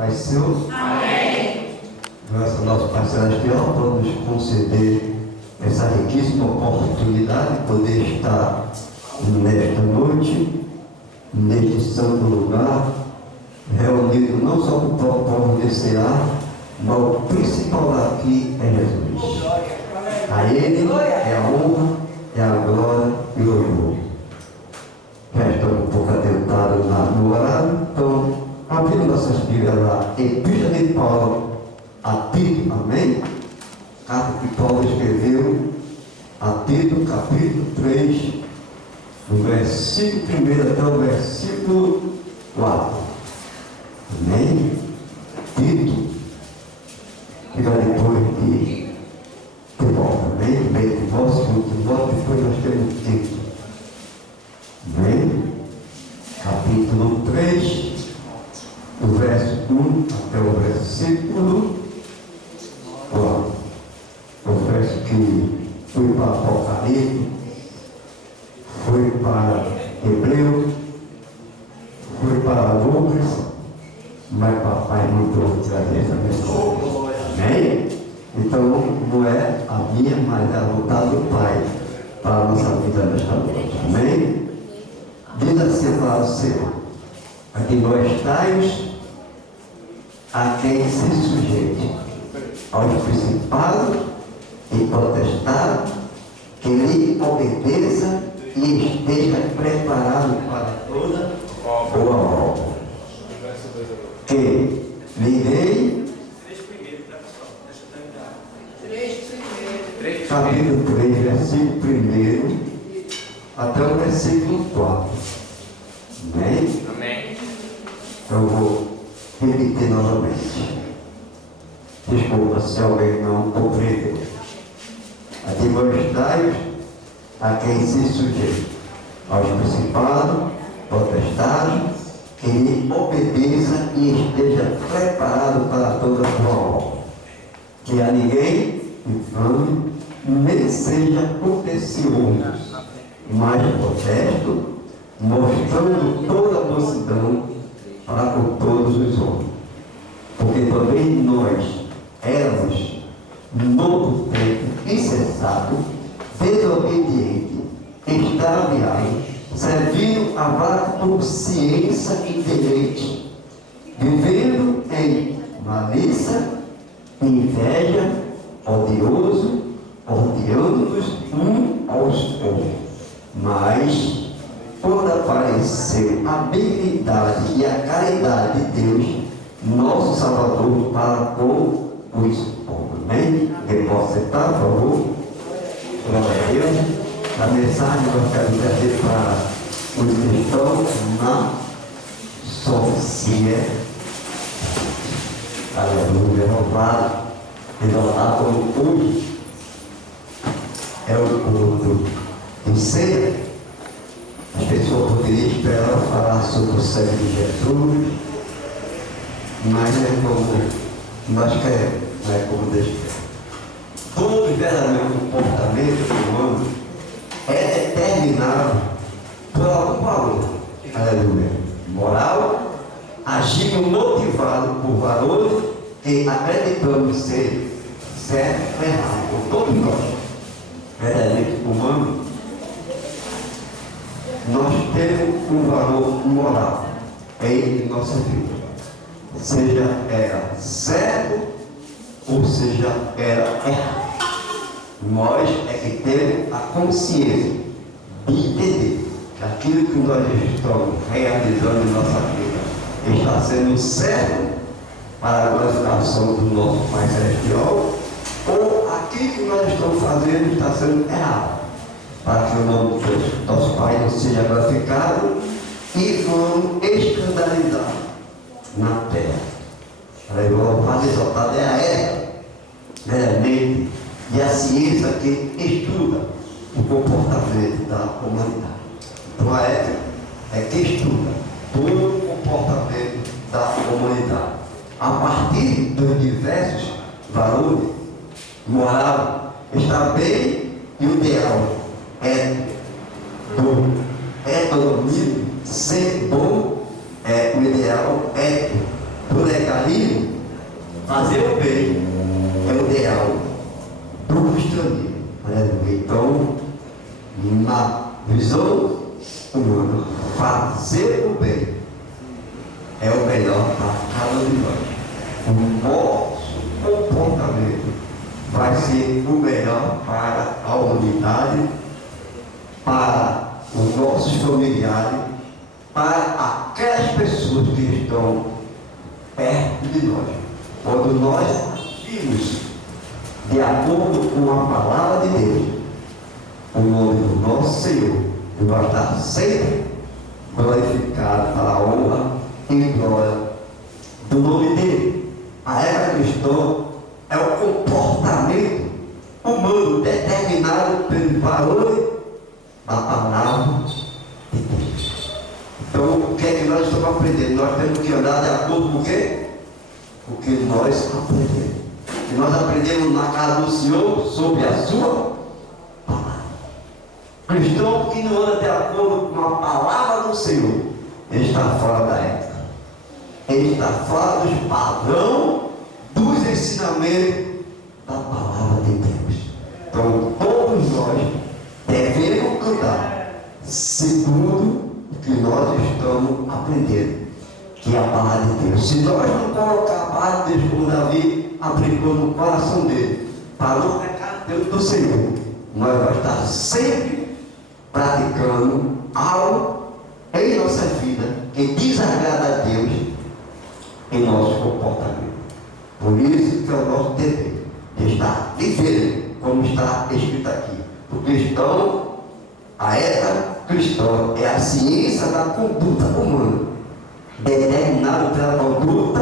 Pai seu. Amém. Graças ao nosso Pai Celestial por nos conceder essa riquíssima oportunidade de poder estar nesta noite, neste santo lugar, reunido não só com o propósito de cear, mas o principal aqui é Jesus. A Ele é a honra, é a glória e o louvor. Já estamos um pouco atentados no horário, então, abrindo nossas Bíblias lá, Epístola de Paulo a Tito, amém? Carta que Paulo escreveu a Tito, capítulo 3, do versículo 1 até o versículo 4. Amém? Tito, fica depois de Timóteo, amém? Bem, Timóteo, depois nós temos Tito. Amém? Capítulo 3, do verso 1 até o versículo 4. O verso que foi para Apocalipse, foi para Hebreu, foi para Lucas, mas papai mudou trazer essa mensagem. Amém? Então não é a minha, mas é a vontade do Pai para a nossa vida nesta noite. Amém? Diz assim para o Senhor: aqui nós estáis a quem se sujeite aos principados e potestades, que lhe obedeça e esteja preparado para toda boa obra. Que lhe capítulo 3, versículo 1 até o versículo 4. Amém? Amém. Eu vou repetir novamente. Desculpa se alguém não compreendeu. Admoestai-os a quem se sujeita aos principados, potestades, que lhe obedeça e esteja preparado para toda a boa obra. Que a ninguém infame, nem seja contencioso, mas modesto, mostrando toda a mansidão para com todos os homens. Porque também nós éramos, no outro tempo, insensatos, desobedientes, extraviados, servindo a vã consciência e deleite, vivendo em malícia, inveja, odioso, odiando-nos uns aos outros. Mas, quando apareceu a benignidade e a caridade de Deus, nosso Salvador, para com os povos. Amém? Quem pode sentar, por favor? Glória a Deus. A mensagem nós queremos trazer para os que estão na sociedade. Aleluia, louvado e louvado hoje é o culto do ceia. As pessoas poderiam esperar falar sobre o sangue de Jesus, mas não é como nós queremos, não é como Deus quer. Todo verdadeiro comportamento humano é determinado por algum valor, aleluia, moral, agindo motivado por valores que acreditamos ser certo ou errado, por todos nós, verdadeiramente humano, nós temos um valor moral em nossa vida, seja era certo ou seja era errado. Nós é que temos a consciência de entender que aquilo que nós estamos realizando em nossa vida está sendo certo para a glorificação do nosso Pai Celestial, ou aquilo que nós estamos fazendo está sendo errado, para que o nome do nosso Pai não seja glorificado e vamos escandalizar na terra. O mais exaltado é a ética, realmente, e a ciência que estuda o comportamento da humanidade. Então a ética é que estuda todo o comportamento da humanidade. A partir dos diversos valores, moral, está bem e o ideal é bom. É domínio, ser bom é o ideal ético do legal. legalismo, fazer o bem é o ideal do cristianismo. Então, na visão humana, fazer o bem é o melhor para cada um de nós. O nosso comportamento vai ser o melhor para a humanidade, para os nossos familiares, para aquelas pessoas que estão perto de nós. Quando nós agimos de acordo com a palavra de Deus, o nome do nosso Senhor vai estar sempre glorificado para a honra e glória do nome dele. A era cristã é o comportamento humano determinado pelo valor da palavra de Deus. Então, o que é que nós estamos aprendendo? Nós temos que andar de acordo com o quê? O que nós aprendemos. E nós aprendemos na casa do Senhor sobre a sua palavra. Cristão que não anda de acordo com a palavra do Senhor, ele está fora da ética. Ele está fora dos padrões dos ensinamentos da palavra de Deus. Então, todos nós devemos andar segundo o que nós estamos aprendendo, que é a palavra de Deus. Se nós não colocar a palavra de Deus como Davi aplicou no coração dele, para não pecar Deus do Senhor, nós vamos estar sempre praticando algo em nossa vida que desagrada a Deus em nosso comportamento. Por isso que é o nosso dever de estar vivendo como está escrito aqui. O cristão, a ética cristã é a ciência da conduta humana, determinada pela conduta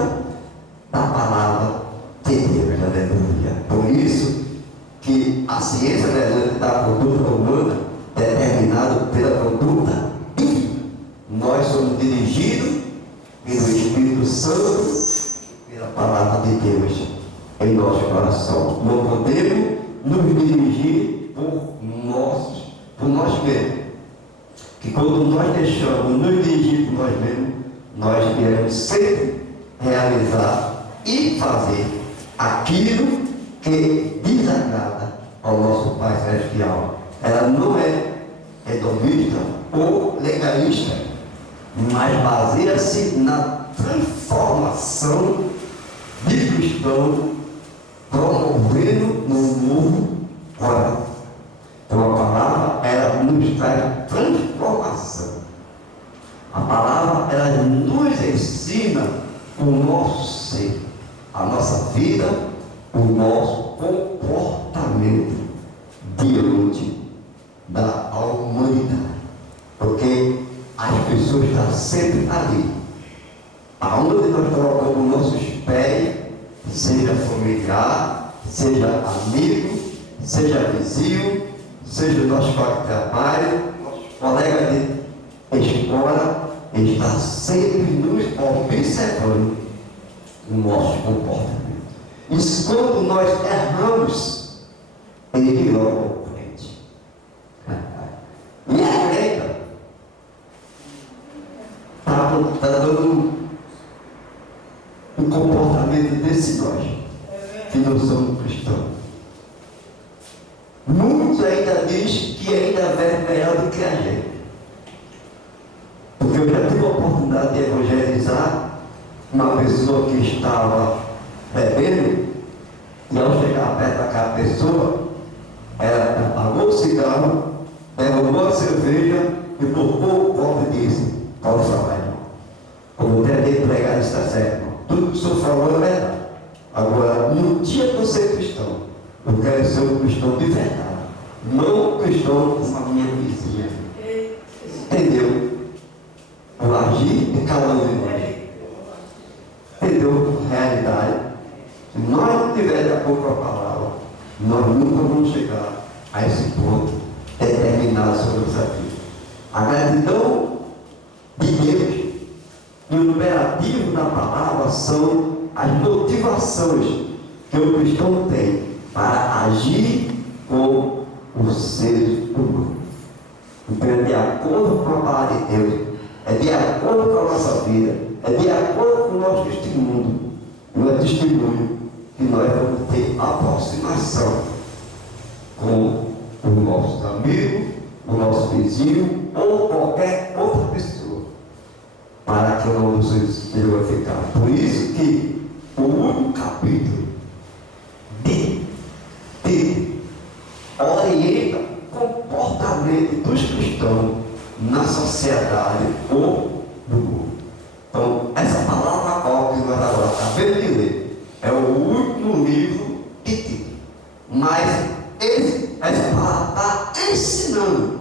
da palavra de Deus. Aleluia. Por isso que a ciência da conduta humana, determinada pela conduta divina, nós somos dirigidos pelo Espírito Santo, pela palavra de Deus em nosso coração. Não podemos nos dirigir por nós mesmos. Que quando nós deixamos nos dirigir por nós mesmos, nós queremos sempre realizar e fazer aquilo que desagrada ao nosso Pai Celestial. Ela não é hedonista ou legalista, mas baseia-se na transformação de cristão, promovendo um novo coração. Então a palavra, ela nos traz transformação. A palavra, ela nos ensina o nosso ser, a nossa vida, o nosso comportamento diante da humanidade. Porque as pessoas estão sempre ali. Aonde nós colocamos nossos pés, seja familiar, seja amigo, seja vizinho, seja nosso colega de trabalho, nosso colega de escola, ele está sempre nos observando o nosso comportamento. E quando nós erramos, ele logo frente. E a crenta está dando um comportamento desse nós, que não somos cristãos. Muitos ainda dizem que ainda é melhor do que a gente. Porque eu já tive a oportunidade de evangelizar uma pessoa que estava bebendo, e ao chegar perto daquela pessoa, ela apagou o cigarro, derrubou a cerveja e tocou o copo e disse: pode falar, irmão. Como tentei pregar, isso está certo, irmão. Tudo que o senhor falou é verdade. Agora, no dia que eu ser cristão, eu quero ser um cristão de verdade, não um cristão como a minha vizinha. Entendeu? O agir de cada um de nós. Entendeu? A realidade. Se nós não tivermos de acordo com a palavra, nós nunca vamos chegar a esse ponto determinado sobre nossa vida. A gratidão de Deus e o imperativo da palavra são as motivações que o cristão tem para agir com os seres humanos. Então é de acordo com a palavra de Deus, é de acordo com a nossa vida, é de acordo com o nosso testemunho não é testemunho que nós vamos ter aproximação com os nossos amigos, o nosso vizinho ou qualquer outra pessoa, para que o nome de Jesus seja glorificado. Por isso que o último capítulo de orienta o comportamento dos cristãos na sociedade ou no mundo. Então, essa palavra qual que nós agora acabamos de ler é o último livro de Tito. Mas essa palavra está ensinando,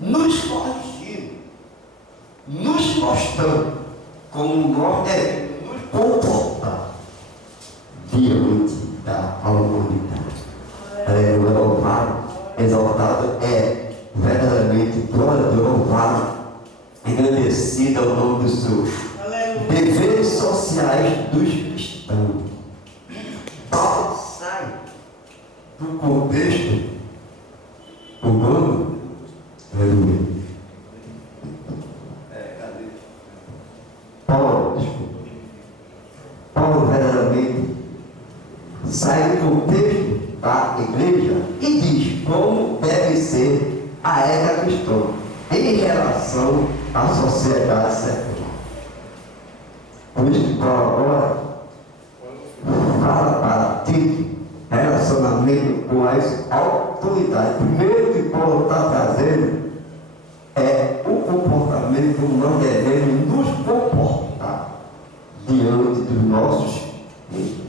nos corrigindo, nos mostrando como nós devemos nos comportar diante da humanidade. Aleluia, louvado, exaltado é verdadeiramente glória de louvado, engrandecida ao nome do Senhor. Deveres sociais dos cristãos. Paulo sai do contexto humano. Aleluia. Paulo verdadeiramente sai do contexto da igreja e diz como deve ser a ética cristã em relação à sociedade secular. Por isso que Paulo agora fala para Tito relacionamento com as autoridades. Primeiro que Paulo está trazendo é o comportamento como nós devemos nos comportar diante dos nossos filhos.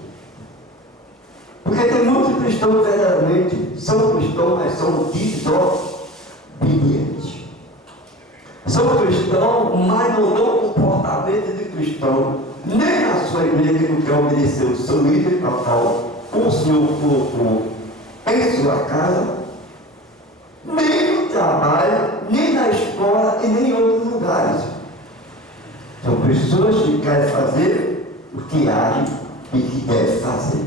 Porque tem muitos cristãos verdadeiramente, são cristãos, mas são desobedientes. São cristãos, mas não dão comportamento de cristão, nem na sua igreja que não quer obedecer o seu líder papal, o Senhor colocou em sua casa, nem no trabalho, nem na escola e nem em outros lugares. São pessoas que querem fazer o que agem e que devem fazer.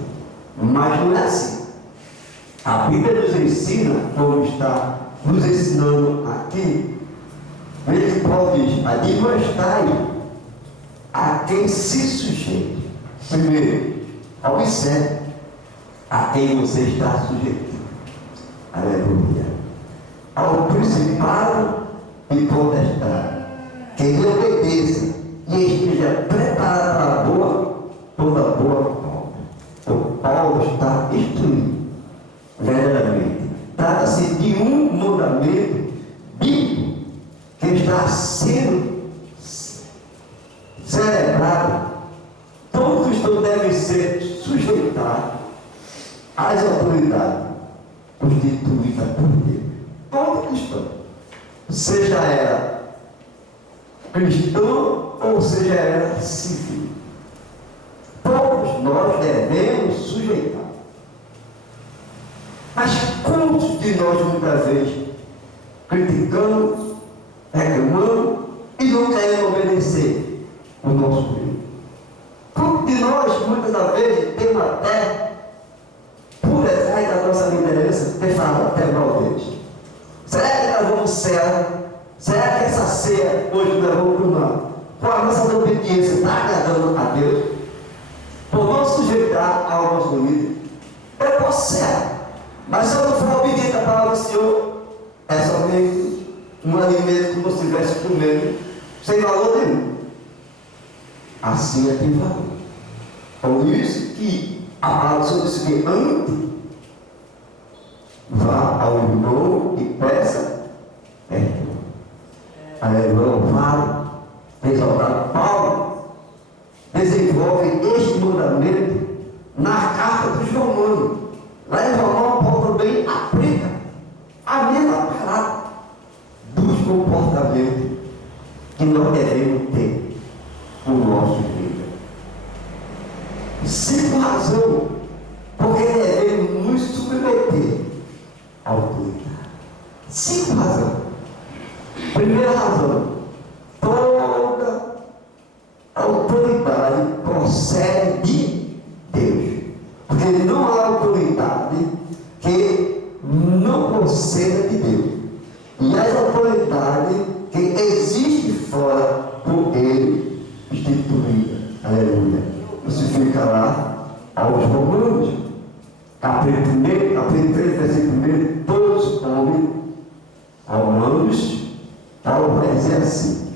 Mas não é assim. A Bíblia nos ensina, como está nos ensinando aqui, veja que Paulo diz: admoestai a quem se sujeita. Primeiro, observe a quem você está sujeitando. Aleluia. Ao principado e potestade, quem lhe obedeça e esteja preparado para toda boa obra. Então, Paulo está instruindo verdadeiramente. Trata-se de um mandamento bíblico que está sendo celebrado. Todo cristão deve ser sujeitado às autoridades constituídas por Deus. Todo cristão, seja ela cristão ou seja ela civil, todos nós devemos sujeitar. Mas quantos de nós muitas vezes criticamos, reclamamos e não queremos obedecer o nosso Deus? Quantos de nós muitas vezes temos até por detrás da nossa liderança ter falado até mal deles? Será que nós vamos ao céu? Será que essa ceia hoje nós vamos para o mar? Com a nossa obediência está agradando a Deus? Por não sujeitar ao nosso líder, eu posso ser, mas se eu não for obediente à palavra do Senhor, é somente um alimento como se estivesse comendo, sem valor nenhum. Assim é que valor. Por isso que a palavra do Senhor diz que antes vá ao irmão e peça perdão. Aleluia, louvado, exaltado. Paulo desenvolve este mandamento na carta dos Romanos. Lá em Romão, Paulo também aplica a mesma palavra dos comportamentos que nós devemos ter com o nosso vida. Cinco razões porque devemos nos submeter à autoridade. Cinco razões. Primeira razão: toda autoridade procede de Deus, porque não há autoridade que não proceda de Deus, e as autoridades que existem fora por Ele instituída. Aleluia. Crucificado dica lá aos Romanos, capítulo 1, capítulo 3, versículo 1, todos homens, Romanos, Paulo vai dizer assim,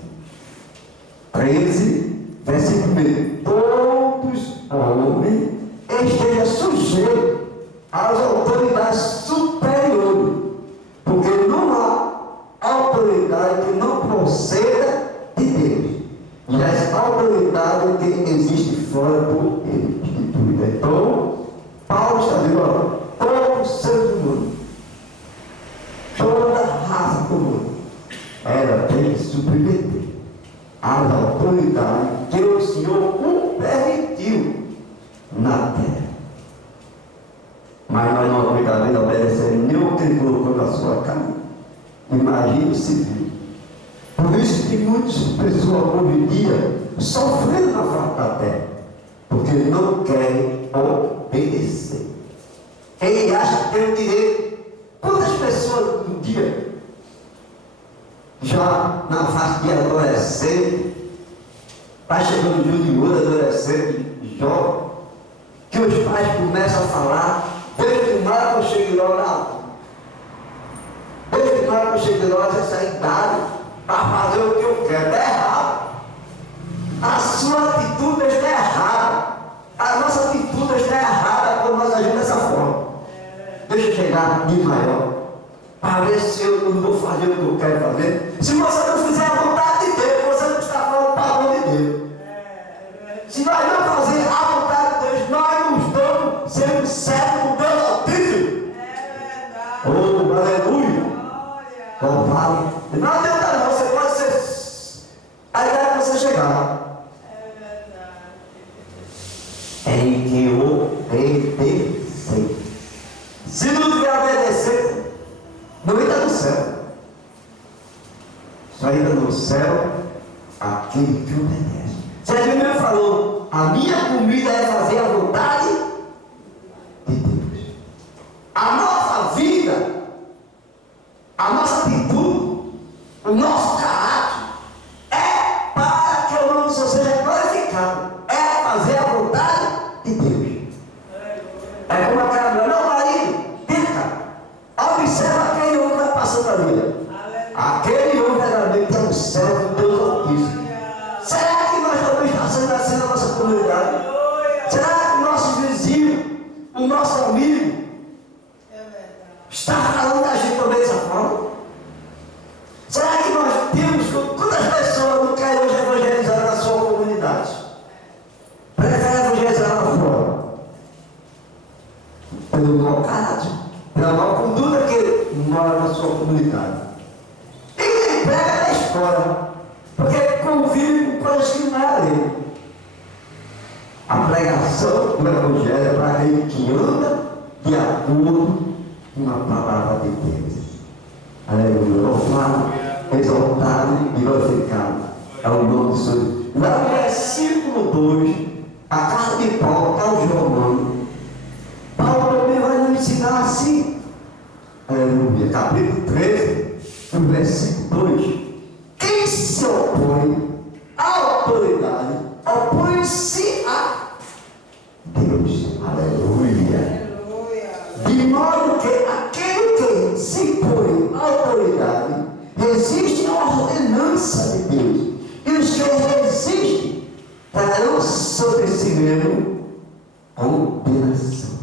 13, versículo 1, todos homens estejam sujeitos às autoridades superiores, porque não há autoridade que não proceda de Deus, e as autoridades que existem fora por ele. Então, Paulo está dizendo, ó, todo ser humano, toda raça humana, ela tem que submeter às autoridades que o Senhor o permitiu na terra. Mas nós não obrigados a obedecer nem o que ele colocou na sua carne. Imagine o civil. Por isso que muitas pessoas hoje em dia sofrem na face da terra, porque não querem obedecer. Ele acha que tem o direito. Quantas pessoas um dia, já na fase de adolescente, está chegando o junior, adolescente, jovem, que os pais começam a falar, desde que mais eu cheguei logo na alta. Desde que mais eu cheguei logo essa idade, para fazer o que eu quero, está errado. A sua atitude está errada. A nossa atitude está errada quando nós agimos dessa forma. Deixa eu chegar de maior, para ver se eu não vou fazer o que eu quero fazer. Se você não fizer a vontade de Deus, você não está falando o pavor de Deus. Se nós não fazer a vontade de Deus, nós nos estamos sendo cegos com Deus Altíssimo. Oh, aleluia! Louvado. Não adianta não, você pode ser a ideia que você chegar. Tem que obedecer. Se não tiver obedecer, não entra no céu. Só entra no céu aquele que obedece. Jesus mesmo falou, a minha comida é fazer a vontade de Deus. A nossa vida, a nossa atitude, o nosso caráter é para que o nome do Senhor seja glorificado. É fazer a vontade de Deus. É como aquela mulher, não, marido, fica, observa aquele homem que está passando ali. Aquele homem verdadeiro tem o céu com Deus Altíssimo. Será que nós também estamos sendo assim na nossa comunidade? Será que o nosso vizinho, o nosso amigo, está falando da gente também dessa forma? Será que nós temos quantas pessoas não querem hoje evangelizar na sua comunidade? Prefere evangelizar lá fora? Pelo mau caráter, pela má conduta que mora na sua comunidade. E quem prega na escola, porque convive com coisas que não é lei. A pregação do Evangelho é para aquele que anda de acordo com a palavra de Deus. Aleluia. Louvado, exaltado e glorificado é o nome de Jesus. Lá no versículo 2, a carta de Paulo aos Romanos, Paulo também vai nos ensinar assim. Aleluia. Capítulo 13, no versículo 2. Quem se opõe à autoridade, opõe-se a Deus. Aleluia. De modo que aquele que se põe à autoridade resiste à ordenança de Deus. E os que resistem trarão sobre si mesmo condenação.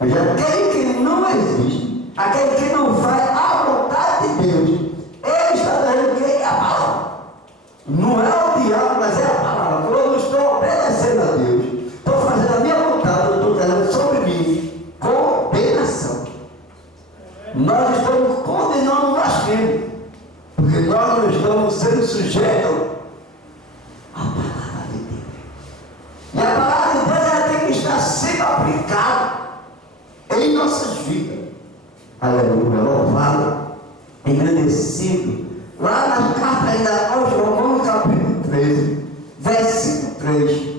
Veja, aquele que não existe, aquele que não faz a vontade de Deus, ele está dizendo que é a palavra. Não é o diabo, mas é a palavra. Quando eu não estou obedecendo a Deus, estou fazendo a minha vontade, eu estou trazendo sobre mim condenação. Nós estamos condenando o blasfemo, porque nós não estamos sendo sujeitos à palavra de Deus. E a palavra de Deus ela tem que estar sempre aplicada em nossas vidas. Aleluia, louvado, engrandecido. Lá na carta ainda aos Romanos, capítulo 13, versículo 3,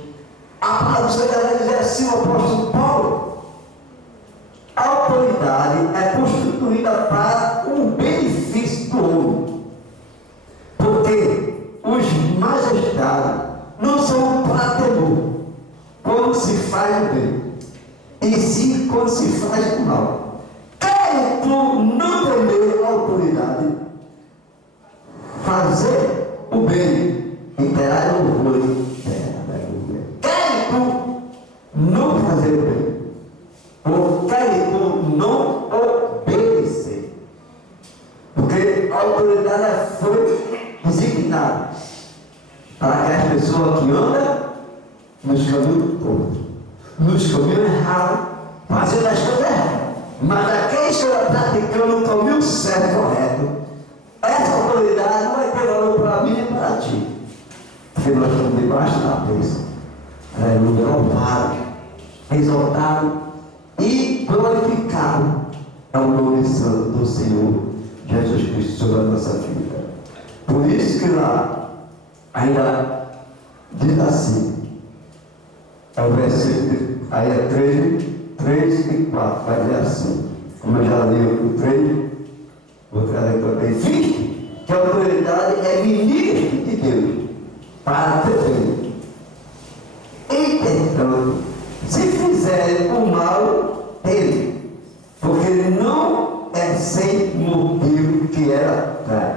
a palavra do Senhor vai dizer assim, o apóstolo Paulo: a autoridade é constituída para o benefício do homem, porque os magistrados não são para temor, quando se faz o bem, e sim quando se faz o mal. Quer tu não temer a autoridade, fazer o bem e terá louvor eterno. Quer tu não fazer o bem, ou quer tu não obedecer, porque a autoridade foi designada para que as pessoas que andam nos caminhos tortos, nos caminhos errados, fazendo as coisas erradas, mas aqueles que estão praticando o caminho certo, correto, essa autoridade não vai ter valor para mim e para ti, porque nós estamos debaixo da bênção. Aleluia, louvado, exaltado e glorificado é o nome santo do Senhor Jesus Cristo sobre a nossa vida. Por isso que lá ainda diz assim, é o versículo, aí é 3 e 4, vai dizer assim, como eu já li o 3, vou trazer também, visto que a autoridade é ministro de Deus para teu bem. Entretanto, se fizerem o mal, ele, porque não é sem motivo que ela trai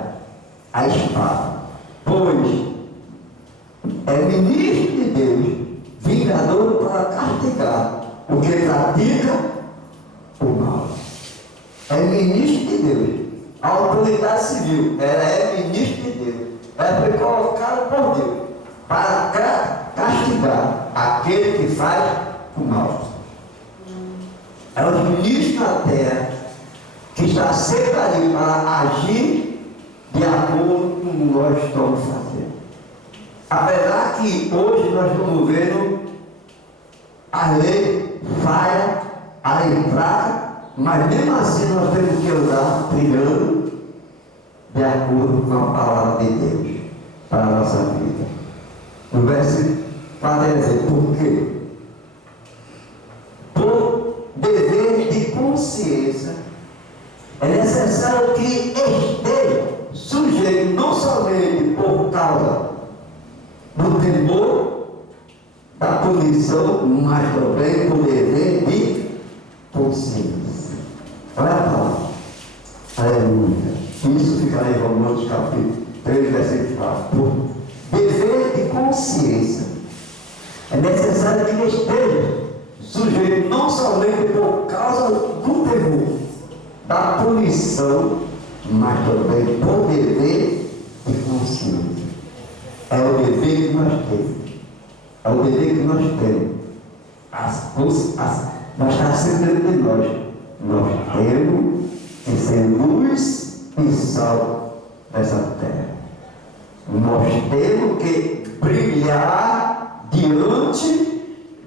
a espada, pois é ministro de Deus, vingador para castigar o que pratica o mal. É ministro de Deus. A autoridade civil, ela é ministro de Deus. Ela foi colocada por Deus para castigar aquele que faz o mal. É o ministro da terra que está sempre ali para agir de acordo com o que nós estamos fazendo. Apesar que hoje nós estamos vendo a lei falha, a lei fraca, mas mesmo assim nós temos que andar trilhando de acordo com a palavra de Deus para a nossa vida. No versículo 4 dizer, por quê? Por dever de consciência, é necessário que esteja sujeito não somente por causa do temor da punição, mas também por dever de consciência. Olha a palavra. Aleluia. Isso fica em Romanos capítulo 3, versículo 4. Por dever de consciência, é necessário que esteja sujeito não somente por causa do temor da punição, mas também por dever de consciência. É o dever que nós temos. É o dever que nós temos. Mas está sempre dentro de nós. Nós temos que ser luz e sal dessa terra. Nós temos que brilhar diante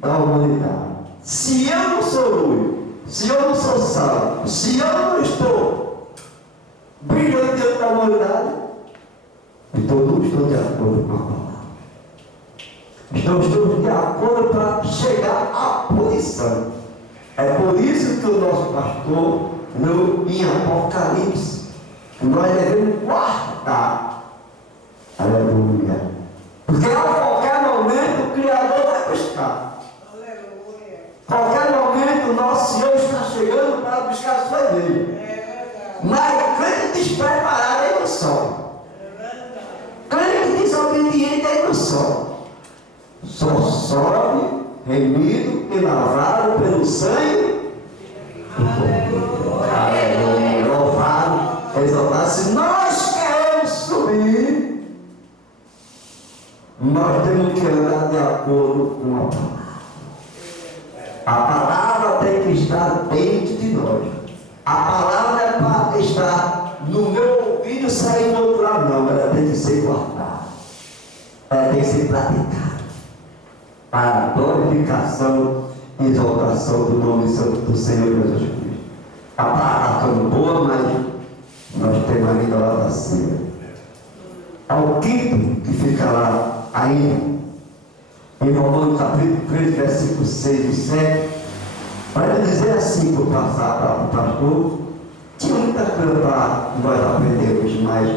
da humanidade. Se eu não sou luz, se eu não sou sal, se eu não estou brilhando diante da humanidade, então não estou de acordo com a palavra. Então estamos de acordo para chegar à punição. É por isso que o nosso pastor, em Apocalipse, nós devemos guardar. Aleluia. Porque a qualquer momento o Criador vai buscar. Aleluia. Qualquer momento o nosso Senhor está chegando para buscar a sua igreja. Mas o crente despreparado ele não sobe. Crente desobediente ele não sobe. Só sobe, remido e lavado pelo sangue. Aleluia. Louvado, exaltado. Se nós queremos subir, nós temos que andar de acordo com a palavra. A palavra tem que estar dentro de nós. A palavra é para estar no meu ouvido e sair do outro lado, não. Ela tem que ser guardada. Ela tem que ser praticada para a glorificação e exaltação do nome santo do Senhor Jesus Cristo. A palavra é boa, mas nós temos ainda lá da cima. Ao quinto que fica lá ainda, em Romanos capítulo 3, versículo 6 e 7, vai dizer assim para passar para o pastor. Tinha muita coisa para nós aprendermos, mas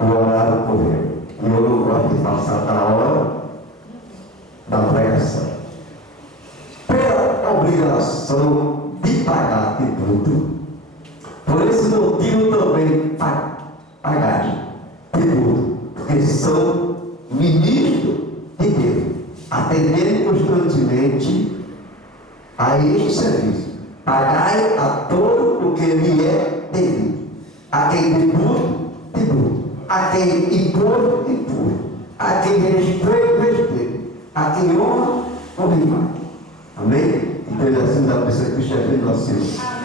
o horário correu. E eu não gosto de passar da hora da pregação. obrigação de pagar tributo. Por esse motivo também pagarem tributo, porque são ministros de Deus, atendendo constantemente a este serviço. Pagai a todo o que lhe é devido. A quem tributo, tributo. A quem imposto, imposto. A quem respeito, respeito. A quem honra, honra. Amém? Então, assim da pessoa que está vendo nosso Senhor.